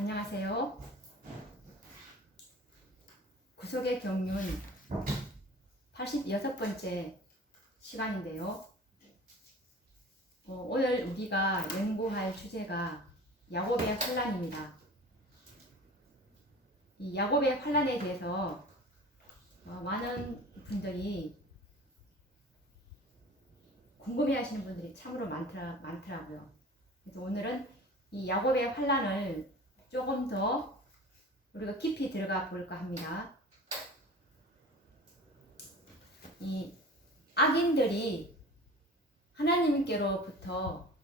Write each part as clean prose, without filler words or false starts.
안녕하세요. 구속의 경륜 86번째 시간인데요. 오늘 우리가 연구할 주제가 야곱의 환난입니다. 이 야곱의 환난에 대해서 많은 분들이 궁금해하시는 분들이 참으로 많더라고요. 그래서 오늘은 이 야곱의 환난을 조금 더 우리가 깊이 들어가 볼까 합니다. 이 악인들이 하나님께로부터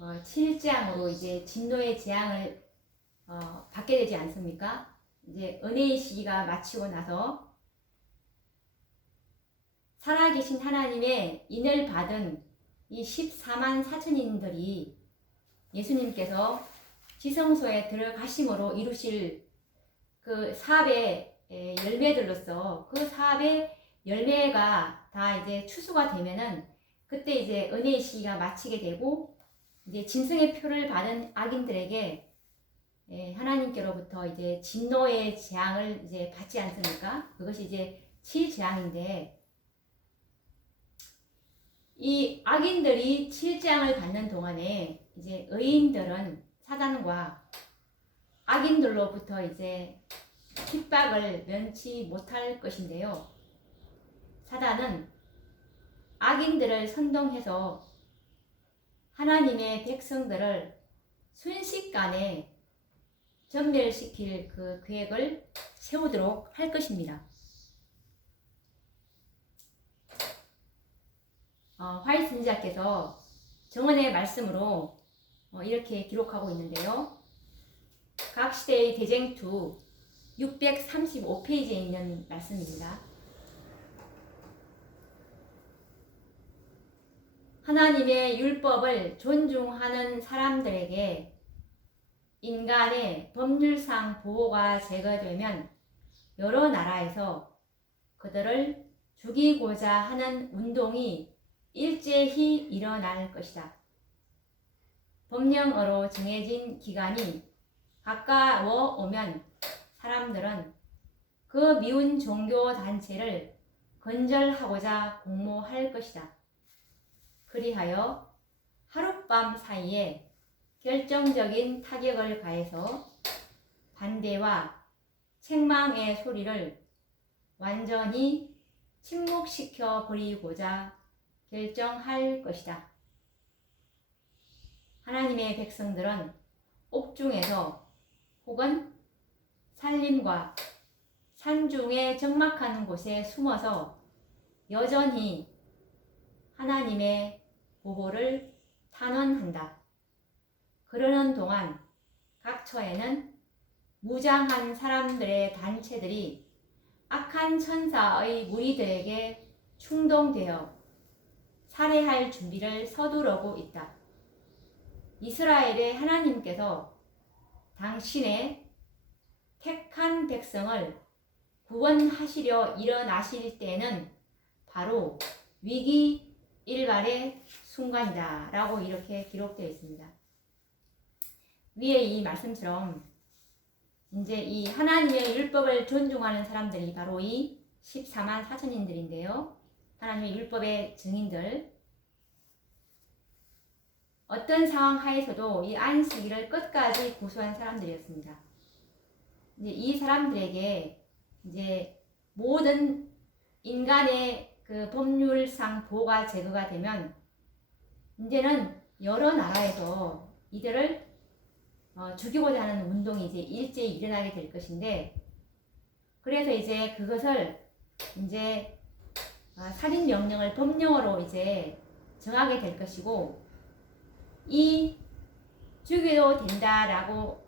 7장으로 이제 진노의 재앙을 받게 되지 않습니까? 이제 은혜의 시기가 마치고 나서 살아계신 하나님의 인을 받은 이 14만 4천인들이 예수님께서 지성소에 들어가심으로 이루실 그 사업의 열매들로서 그 사업의 열매가 다 이제 추수가 되면은 그때 이제 은혜의 시기가 마치게 되고 이제 짐승의 표를 받은 악인들에게 하나님께로부터 이제 진노의 재앙을 이제 받지 않습니까? 그것이 이제 7재앙인데 이 악인들이 7재앙을 받는 동안에 이제 의인들은 사단과 악인들로부터 이제 핍박을 면치 못할 것인데요. 사단은 악인들을 선동해서 하나님의 백성들을 순식간에 전멸시킬 그 계획을 세우도록 할 것입니다. 화이트 선지자께서 정언의 말씀으로 이렇게 기록하고 있는데요. 각 시대의 대쟁투 635페이지에 있는 말씀입니다. 하나님의 율법을 존중하는 사람들에게 인간의 법률상 보호가 제거되면 여러 나라에서 그들을 죽이고자 하는 운동이 일제히 일어날 것이다. 법령으로 정해진 기간이 가까워 오면 사람들은 그 미운 종교 단체를 건절하고자 공모할 것이다. 그리하여 하룻밤 사이에 결정적인 타격을 가해서 반대와 책망의 소리를 완전히 침묵시켜 버리고자 결정할 것이다. 하나님의 백성들은 옥중에서 혹은 산림과 산중의 적막한 곳에 숨어서 여전히 하나님의 보호를 탄원한다. 그러는 동안 각처에는 무장한 사람들의 단체들이 악한 천사의 무리들에게 충동되어 살해할 준비를 서두르고 있다. 이스라엘의 하나님께서 당신의 택한 백성을 구원하시려 일어나실 때는 바로 위기 일발의 순간이다 라고 이렇게 기록되어 있습니다. 위에 이 말씀처럼 이제 이 하나님의 율법을 존중하는 사람들이 바로 이 14만 4천인들인데요. 하나님의 율법의 증인들, 어떤 상황 하에서도 이 안식일을 끝까지 고수한 사람들이었습니다. 이제 이 사람들에게 이제 모든 인간의 그 법률상 보호가 제거가 되면 이제는 여러 나라에서 이들을 죽이고자 하는 운동이 이제 일제히 일어나게 될 것인데, 그래서 이제 그것을 이제 살인 명령을 법령으로 이제 정하게 될 것이고, 이 죽여도 된다라고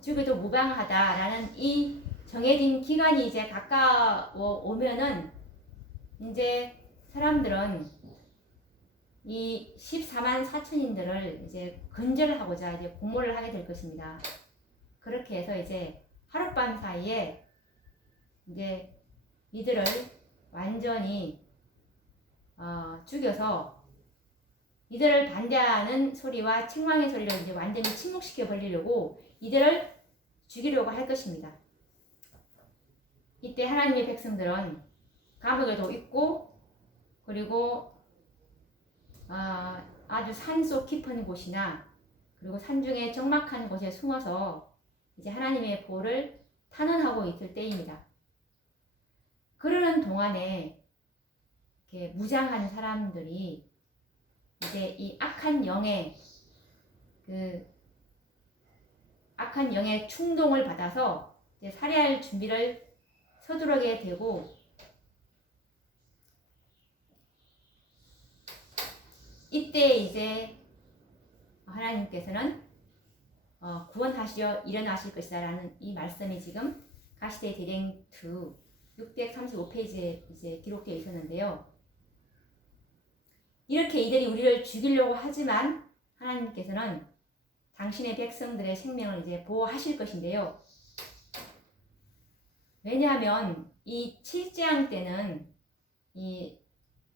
죽여도 무방하다라는 이 정해진 기간이 이제 가까워 오면은 이제 사람들은 이 14만 4천인들을 이제 건절하고자 이제 공모를 하게 될 것입니다. 그렇게 해서 이제 하룻밤 사이에 이제 이들을 완전히 죽여서 이들을 반대하는 소리와 책망의 소리를 이제 완전히 침묵시켜 버리려고 이들을 죽이려고 할 것입니다. 이때 하나님의 백성들은 감옥에도 있고 그리고 아주 산속 깊은 곳이나 그리고 산중에 적막한 곳에 숨어서 이제 하나님의 보호를 탄원하고 있을 때입니다. 그러는 동안에 이렇게 무장한 사람들이 이제 이 악한 영의 충동을 받아서 이제 살해할 준비를 서두르게 되고 이때 이제 하나님께서는 구원하시려 일어나실 것이다 라는 이 말씀이 지금 가시대 대행 2 635페이지에 이제 기록되어 있었는데요. 이렇게 이들이 우리를 죽이려고 하지만 하나님께서는 당신의 백성들의 생명을 이제 보호하실 것인데요. 왜냐하면 이 7장 때는 이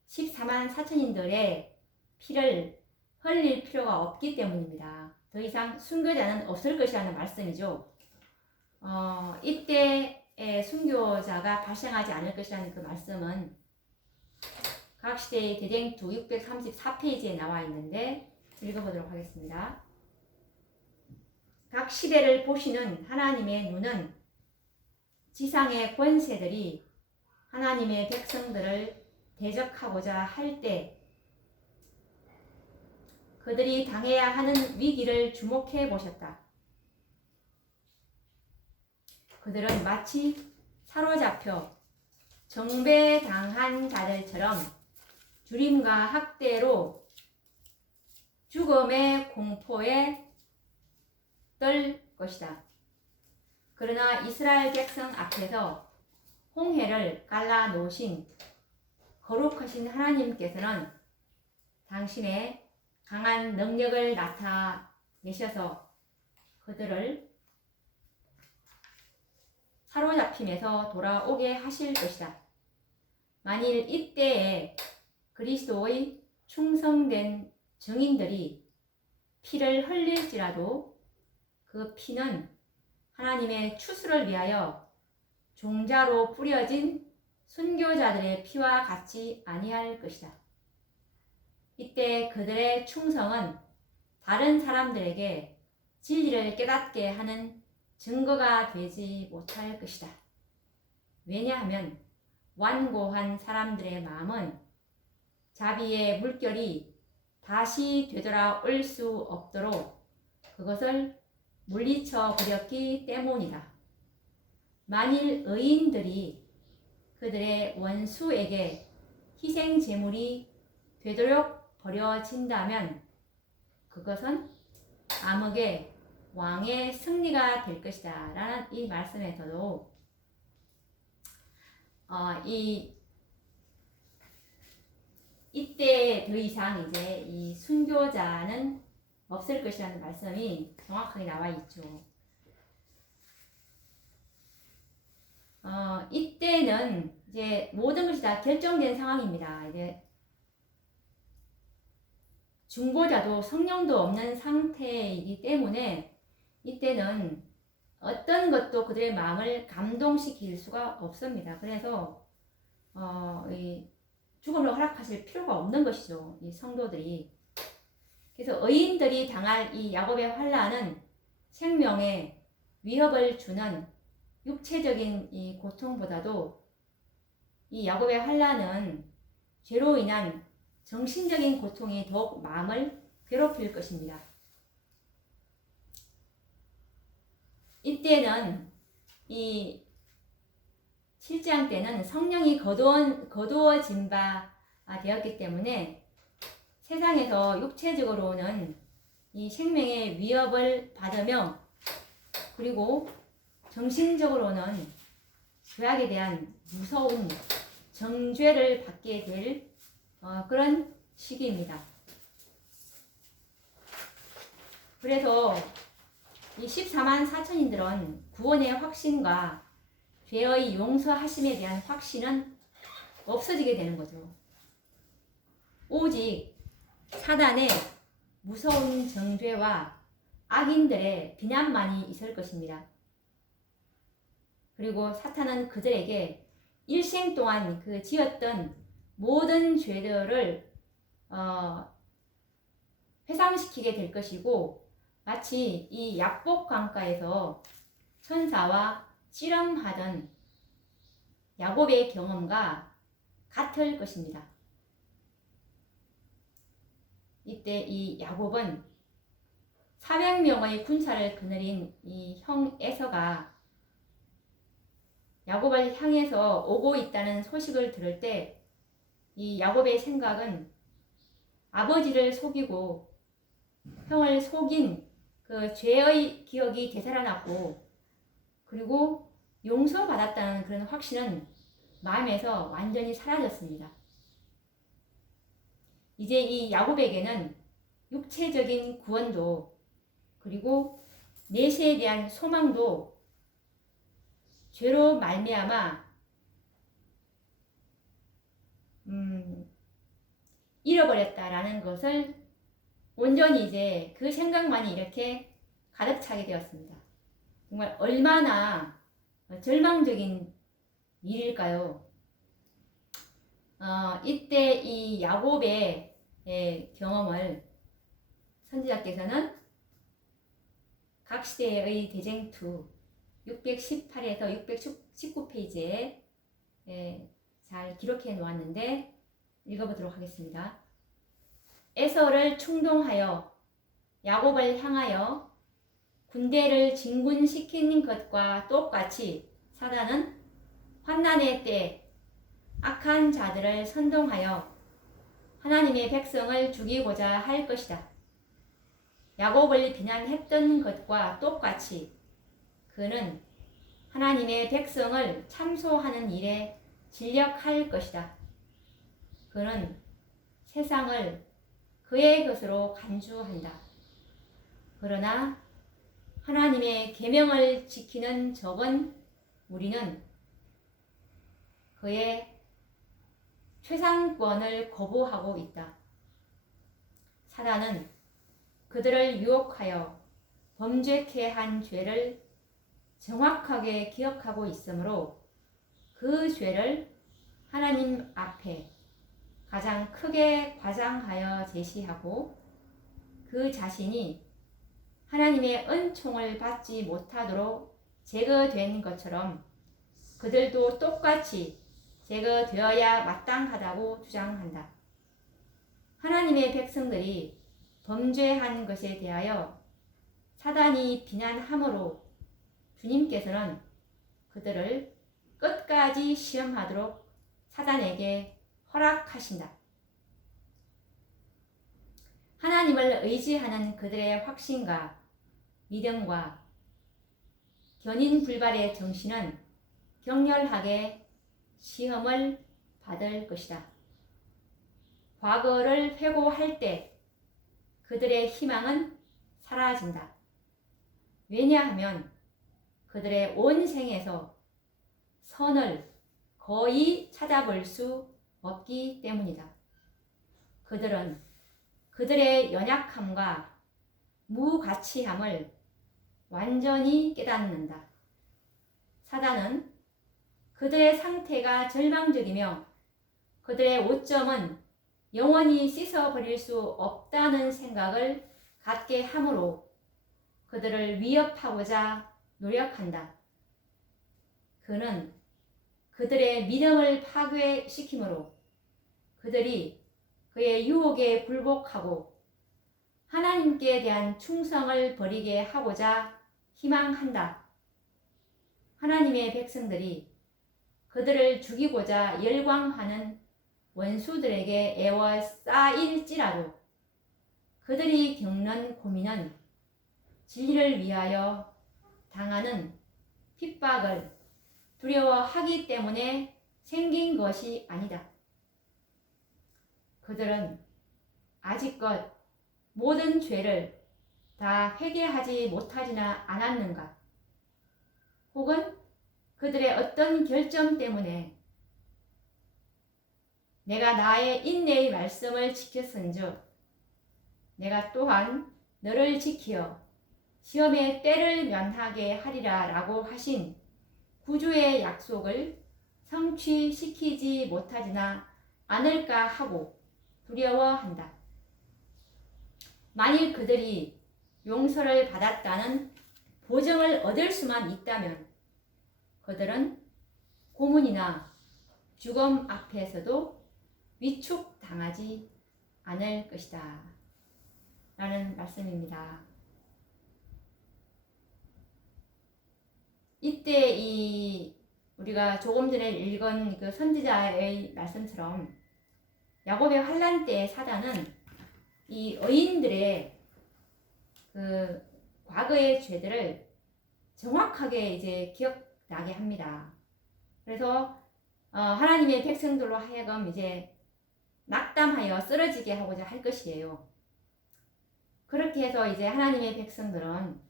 14만 4천인들의 피를 흘릴 필요가 없기 때문입니다. 더 이상 순교자는 없을 것이라는 말씀이죠. 이때의 순교자가 발생하지 않을 것이라는 그 말씀은 각 시대의 대쟁투 634페이지에 나와 있는데 읽어보도록 하겠습니다. 각 시대를 보시는 하나님의 눈은 지상의 권세들이 하나님의 백성들을 대적하고자 할 때 그들이 당해야 하는 위기를 주목해 보셨다. 그들은 마치 사로잡혀 정배당한 자들처럼 주림과 학대로 죽음의 공포에 떨 것이다. 그러나 이스라엘 백성 앞에서 홍해를 갈라 놓으신 거룩하신 하나님께서는 당신의 강한 능력을 나타내셔서 그들을 사로잡힘에서 돌아오게 하실 것이다. 만일 이때에 그리스도의 충성된 증인들이 피를 흘릴지라도 그 피는 하나님의 추수를 위하여 종자로 뿌려진 순교자들의 피와 같이 아니할 것이다. 이때 그들의 충성은 다른 사람들에게 진리를 깨닫게 하는 증거가 되지 못할 것이다. 왜냐하면 완고한 사람들의 마음은 자비의 물결이 다시 되돌아올 수 없도록 그것을 물리쳐 버렸기 때문이다. 만일 의인들이 그들의 원수에게 희생 제물이 되도록 버려진다면 그것은 암흑의 왕의 승리가 될 것이다 라는 이 말씀에서도 이때 더 이상 이제 이 순교자는 없을 것이라는 말씀이 정확하게 나와 있죠. 이때는 이제 모든 것이 다 결정된 상황입니다. 이제 중보자도 성령도 없는 상태이기 때문에 이때는 어떤 것도 그들의 마음을 감동시킬 수가 없습니다. 그래서 이 죽음을 허락하실 필요가 없는 것이죠. 이 성도들이. 그래서 의인들이 당할 이 야곱의 환난은 생명에 위협을 주는 육체적인 이 고통보다도 이 야곱의 환난은 죄로 인한 정신적인 고통이 더욱 마음을 괴롭힐 것입니다. 이때는 이 7장 때는 성령이 거두어진 바 되었기 때문에 세상에서 육체적으로는 이 생명의 위협을 받으며 그리고 정신적으로는 죄악에 대한 무서운 정죄를 받게 될 그런 시기입니다. 그래서 이 14만 4천인들은 구원의 확신과 죄의 용서하심에 대한 확신은 없어지게 되는 거죠. 오직 사단의 무서운 정죄와 악인들의 비난만이 있을 것입니다. 그리고 사탄은 그들에게 일생 동안 그 지었던 모든 죄들을 회상시키게 될 것이고, 마치 이 약복 강가에서 천사와 씨름하던 야곱의 경험과 같을 것입니다. 이때 이 야곱은 400명의 군사를 거느린 이 형 에서가 야곱을 향해서 오고 있다는 소식을 들을 때 이 야곱의 생각은 아버지를 속이고 형을 속인 그 죄의 기억이 되살아났고, 그리고 용서받았다는 그런 확신은 마음에서 완전히 사라졌습니다. 이제 이 야곱에게는 육체적인 구원도, 그리고 내세에 대한 소망도 죄로 말미암아 잃어버렸다라는 것을 온전히 이제 그 생각만이 이렇게 가득 차게 되었습니다. 정말 얼마나 절망적인 일일까요? 이때 이 야곱의 경험을 선지자께서는 각 시대의 대쟁투 618에서 619페이지에 잘 기록해 놓았는데 읽어보도록 하겠습니다. 에서를 충동하여 야곱을 향하여 군대를 진군시키는 것과 똑같이 사단은 환난의 때 악한 자들을 선동하여 하나님의 백성을 죽이고자 할 것이다. 야곱을 비난했던 것과 똑같이 그는 하나님의 백성을 참소하는 일에 진력할 것이다. 그는 세상을 그의 것으로 간주한다. 그러나 하나님의 계명을 지키는 적은 우리는 그의 최상권을 거부하고 있다. 사단은 그들을 유혹하여 범죄케 한 죄를 정확하게 기억하고 있으므로 그 죄를 하나님 앞에 가장 크게 과장하여 제시하고 그 자신이 하나님의 은총을 받지 못하도록 제거된 것처럼 그들도 똑같이 제거되어야 마땅하다고 주장한다. 하나님의 백성들이 범죄한 것에 대하여 사단이 비난함으로 주님께서는 그들을 끝까지 시험하도록 사단에게 허락하신다. 하나님을 의지하는 그들의 확신과 믿음과 견인불발의 정신은 격렬하게 시험을 받을 것이다. 과거를 회고할 때 그들의 희망은 사라진다. 왜냐하면 그들의 온 생에서 선을 거의 찾아볼 수 없기 때문이다. 그들은 그들의 연약함과 무가치함을 완전히 깨닫는다. 사단은 그들의 상태가 절망적이며 그들의 오점은 영원히 씻어버릴 수 없다는 생각을 갖게 함으로 그들을 위협하고자 노력한다. 그는 그들의 믿음을 파괴시키므로 그들이 그의 유혹에 굴복하고 하나님께 대한 충성을 버리게 하고자 희망한다. 하나님의 백성들이 그들을 죽이고자 열광하는 원수들에게 애워싸일지라도 그들이 겪는 고민은 진리를 위하여 당하는 핍박을 두려워하기 때문에 생긴 것이 아니다. 그들은 아직껏 모든 죄를 다 회개하지 못하지나 않았는가? 혹은 그들의 어떤 결점 때문에 내가 나의 인내의 말씀을 지켰은즉 내가 또한 너를 지키어 시험의 때를 면하게 하리라 라고 하신 구주의 약속을 성취시키지 못하지나 않을까 하고 두려워한다. 만일 그들이 용서를 받았다는 보증을 얻을 수만 있다면 그들은 고문이나 죽음 앞에서도 위축당하지 않을 것이다. 라는 말씀입니다. 이때 우리가 조금 전에 읽은 그 선지자의 말씀처럼 야곱의 환난 때 사단은 이 의인들의 그 과거의 죄들을 정확하게 이제 기억나게 합니다. 그래서 하나님의 백성들로 하여금 이제 낙담하여 쓰러지게 하고자 할 것이에요. 그렇게 해서 이제 하나님의 백성들은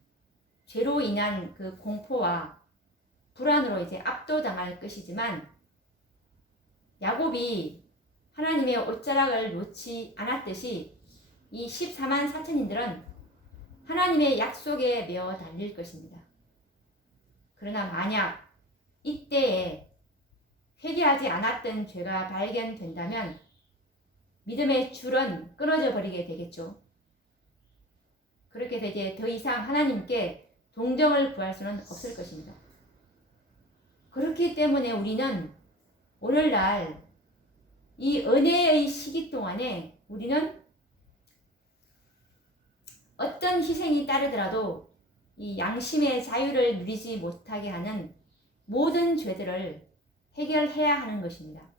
죄로 인한 그 공포와 불안으로 이제 압도당할 것이지만 야곱이 하나님의 옷자락을 놓지 않았듯이 이 14만 4천인들은 하나님의 약속에 매어 달릴 것입니다. 그러나 만약 이때에 회개하지 않았던 죄가 발견된다면 믿음의 줄은 끊어져 버리게 되겠죠. 그렇게 해서 이제 더 이상 하나님께 동정을 구할 수는 없을 것입니다. 그렇기 때문에 우리는 오늘날 이 은혜의 시기 동안에 우리는 어떤 희생이 따르더라도 이 양심의 자유를 누리지 못하게 하는 모든 죄들을 해결해야 하는 것입니다.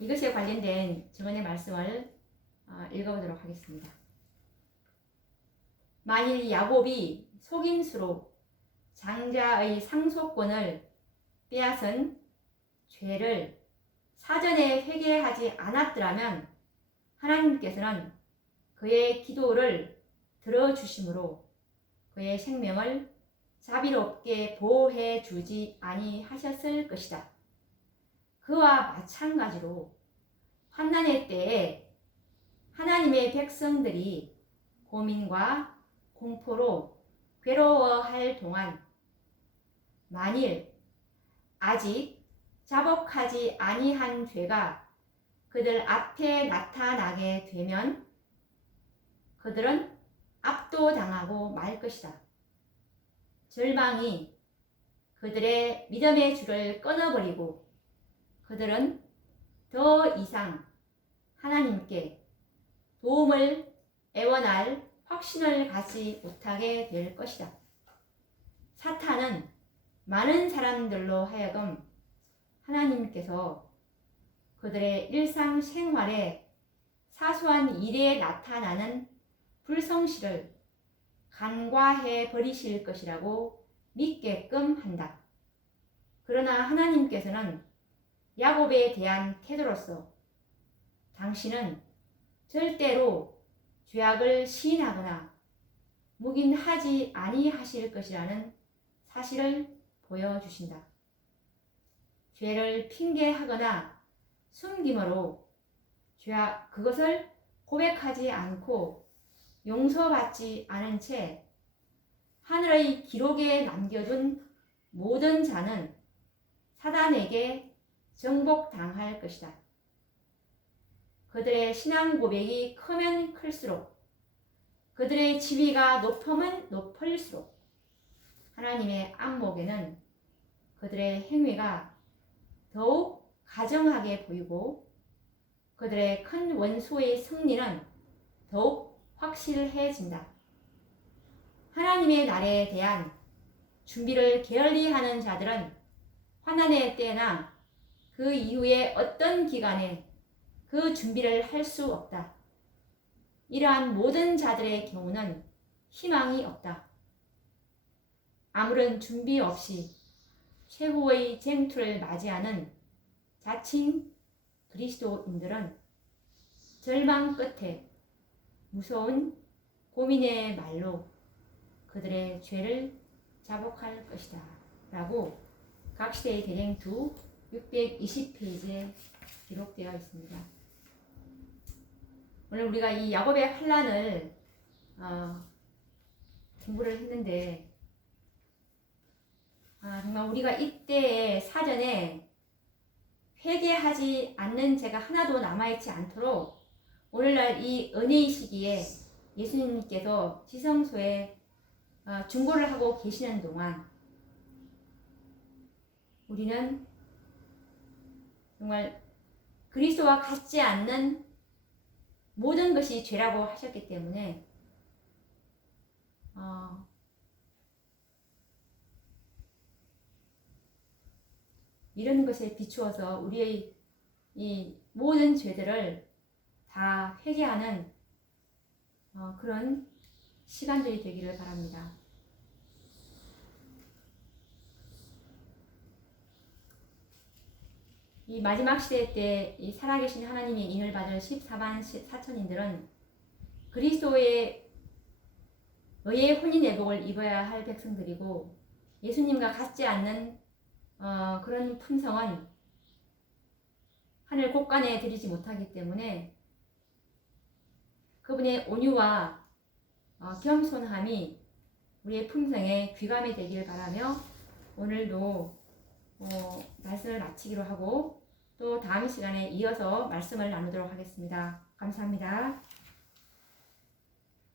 이것에 관련된 저번의 말씀을 읽어보도록 하겠습니다. 만일 야곱이 속임수로 장자의 상속권을 빼앗은 죄를 사전에 회개하지 않았더라면 하나님께서는 그의 기도를 들어주심으로 그의 생명을 자비롭게 보호해 주지 아니하셨을 것이다. 그와 마찬가지로 환난의 때에 하나님의 백성들이 고민과 공포로 괴로워할 동안 만일 아직 자복하지 아니한 죄가 그들 앞에 나타나게 되면 그들은 압도당하고 말 것이다. 절망이 그들의 믿음의 줄을 끊어버리고 그들은 더 이상 하나님께 도움을 애원할 확신을 갖지 못하게 될 것이다. 사탄은 많은 사람들로 하여금 하나님께서 그들의 일상생활에 사소한 일에 나타나는 불성실을 간과해 버리실 것이라고 믿게끔 한다. 그러나 하나님께서는 야곱에 대한 태도로서 당신은 절대로 죄악을 시인하거나 묵인하지 아니하실 것이라는 사실을 보여주신다. 죄를 핑계하거나 숨김으로 그것을 고백하지 않고 용서받지 않은 채 하늘의 기록에 남겨둔 모든 자는 사단에게 정복당할 것이다. 그들의 신앙 고백이 크면 클수록 그들의 지위가 높으면 높을수록 하나님의 안목에는 그들의 행위가 더욱 가정하게 보이고 그들의 큰 원수의 승리는 더욱 확실해진다. 하나님의 날에 대한 준비를 게을리하는 자들은 환난의 때나 그 이후에 어떤 기간에 그 준비를 할 수 없다. 이러한 모든 자들의 경우는 희망이 없다. 아무런 준비 없이 최후의 쟁투를 맞이하는 자칭 그리스도인들은 절망 끝에 무서운 고민의 말로 그들의 죄를 자복할 것이다. 라고 각시대의 대쟁 2 620페이지에 기록되어 있습니다. 오늘 우리가 이 야곱의 환란을 공부를 했는데 정말 우리가 이때에 사전에 회개하지 않는 죄가 하나도 남아있지 않도록 오늘날 이 은혜의 시기에 예수님께서 지성소에 중보를 하고 계시는 동안 우리는 정말 그리스도와 같지 않는 모든 것이 죄라고 하셨기 때문에 이런 것에 비추어서 우리의 이 모든 죄들을 다 회개하는 그런 시간들이 되기를 바랍니다. 이 마지막 시대 때 이 살아계신 하나님의 인을 받을 14만 4천인들은 그리스도의 의의 혼인 회복을 입어야 할 백성들이고 예수님과 같지 않는 그런 품성은 하늘 곳간에 드리지 못하기 때문에 그분의 온유와 겸손함이 우리의 품성에 귀감이 되기를 바라며 오늘도 말씀을 마치기로 하고 또 다음 시간에 이어서 말씀을 나누도록 하겠습니다. 감사합니다.